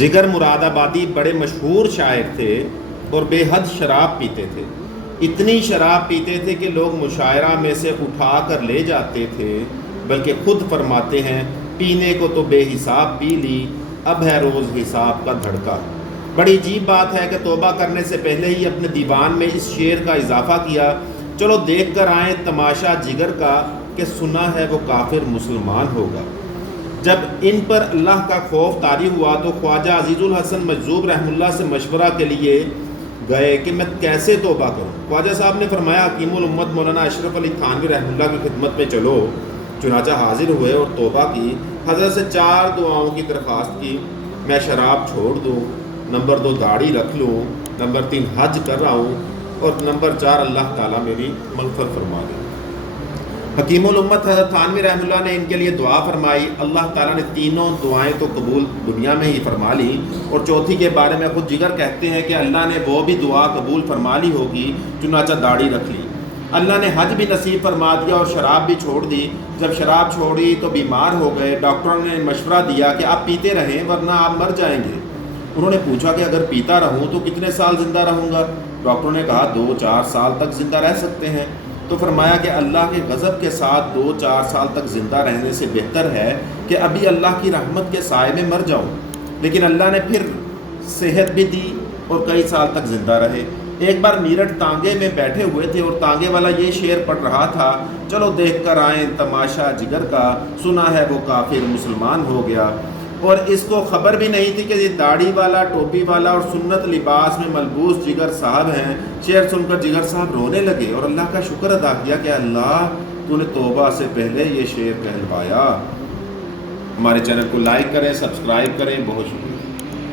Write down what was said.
जिगर मुरादाबादी बड़े मशहूर शायर थे और बेहद शराब पीते थे। इतनी शराब पीते थे कि लोग मुशायरा में से उठा कर ले जाते थे, बल्कि खुद फरमाते हैं पीने को तो बेहिसाब पी ली, अब है रोज़ हिसाब का धड़का। बड़ी अजीब बात है कि तौबा करने से पहले ही अपने दीवान में इस शेर का इजाफा किया, चलो देख कर आएँ तमाशा जिगर का कि सुना है वो काफिर मुसलमान होगा। जब इन पर अल्लाह का खौफ तारी हुआ तो ख्वाजा अजीज़ुल हसन मजज़ूब रहमुल्लाह से मशवरा के लिए गए कि मैं कैसे तौबा करूं। ख्वाजा साहब ने फरमाया हकीमुल उम्मत मौलाना अशरफ अली थानवी रहमुल्लाह की खिदमत में चलो। चुनाचा हाजिर हुए और तौबा की। हज़रत से 4 दुआओं की दरख्वास्त की, मैं शराब छोड़ दूँ, नंबर 2 दाढ़ी रख लूँ, नंबर 3 हज कर रहा हूँ, और नंबर 4 अल्लाह ताला मेरी मग़फ़िरत फरमा दे। हकीमुल उम्मत हज़रत थानवी रहमुल्लाह ने इनके लिए दुआ फरमाई। अल्लाह ताला ने तीनों दुआएं तो कबूल दुनिया में ही फरमा ली, और चौथी के बारे में खुद जिगर कहते हैं कि अल्लाह ने वो भी दुआ कबूल फरमा ली होगी, चुनाचा दाढ़ी रख ली। अल्लाह ने हज भी नसीब फरमा दिया और शराब भी छोड़ दी। जब शराब छोड़ी तो बीमार हो गए। डॉक्टरों ने मशवरा दिया कि आप पीते रहें वरना आप मर जाएंगे। उन्होंने पूछा कि अगर पीता रहूं तो कितने साल ज़िंदा रहूँगा। डॉक्टरों ने कहा 2-4 साल तक ज़िंदा रह सकते हैं। तो फरमाया कि अल्लाह के गज़ब के साथ 2-4 साल तक ज़िंदा रहने से बेहतर है कि अभी अल्लाह की रहमत के साए में मर जाऊं। लेकिन अल्लाह ने फिर सेहत भी दी और कई साल तक ज़िंदा रहे। एक बार मीरठ तांगे में बैठे हुए थे और तांगे वाला ये शेर पढ़ रहा था, चलो देख कर आएँ तमाशा जिगर का, सुना है वो काफिर मुसलमान हो गया। और इसको खबर भी नहीं थी कि ये दाढ़ी वाला, टोपी वाला और सुन्नत लिबास में मलबूस जिगर साहब हैं। शेर सुनकर जिगर साहब रोने लगे और अल्लाह का शुक्र अदा किया कि अल्लाह तूने तौबा से पहले ये शेर कहलवाया। हमारे चैनल को लाइक करें, सब्सक्राइब करें। बहुत शुक्रिया।